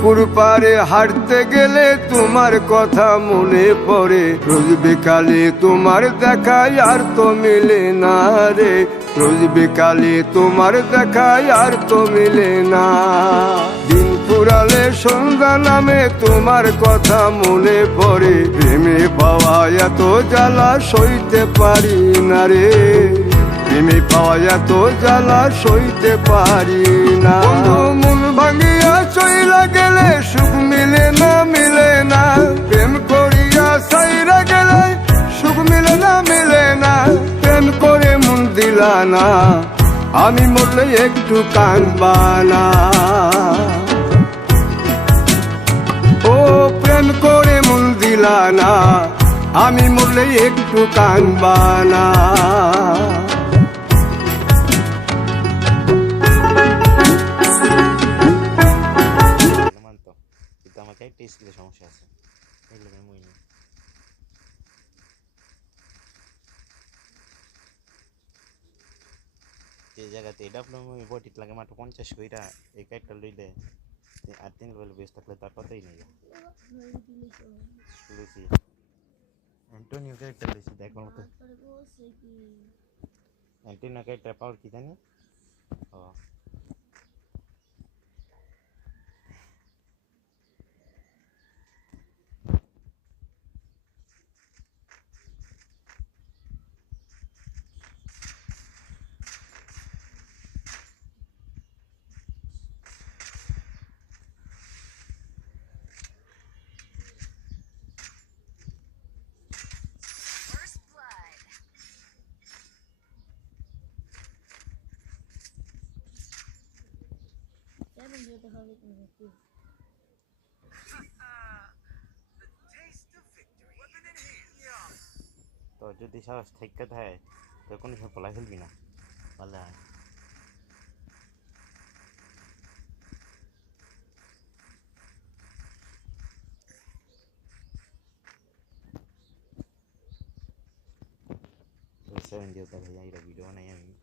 পুকুর পাড়ে হাঁটতে গেলে তোমার কথা মনে পড়ে, রোজ বিকালে তোমার দেখায় আর তো মিলে না রে, রোজ বিকালে তোমার দেখায় আর তো মিলে না। দিন ফুরালে সন্ধ্যা নামে তোমার কথা মনে পড়ে, প্রেমে পাওয়া এত জ্বালা সইতে পারি না রে, প্রেমে পাওয়া এত জ্বালা সইতে পারি না। মন ভাঙিয়া চইলা গেলে সুখ মিলে না, মিলে না, প্রেম করিয়া সাইরা গেলে সুখ মিলে না, মিলে না, প্রেম করে মন দিলা না, আমি মরলে একটু কাঁদবা না। ও প্রেম করে মন দিলা না, আমি মরলে একটু কাঁদবা না। আমাকে একটা স্কিলের সমস্যা আছে, যে জায়গাতে এটা আপনার বটিত লাগে মাত্র 50 কইরা, এই কাইটটা লইলে আর 3 লেভেল বেস থাকলে তার কথাই নেই। লইছি অ্যান্টোনিও ক্যারেক্টার লইছি, দেখো মতো অ্যান্টোনিও ক্যারেক্টার পাওয়ার কি জানি। ও তো যদি সাহস থেকে থাকে তো কোনো সময় পলাই ফেলবি না, পারলে হয়। तो 7 दिया था भैया, ये वीडियो बनाई है।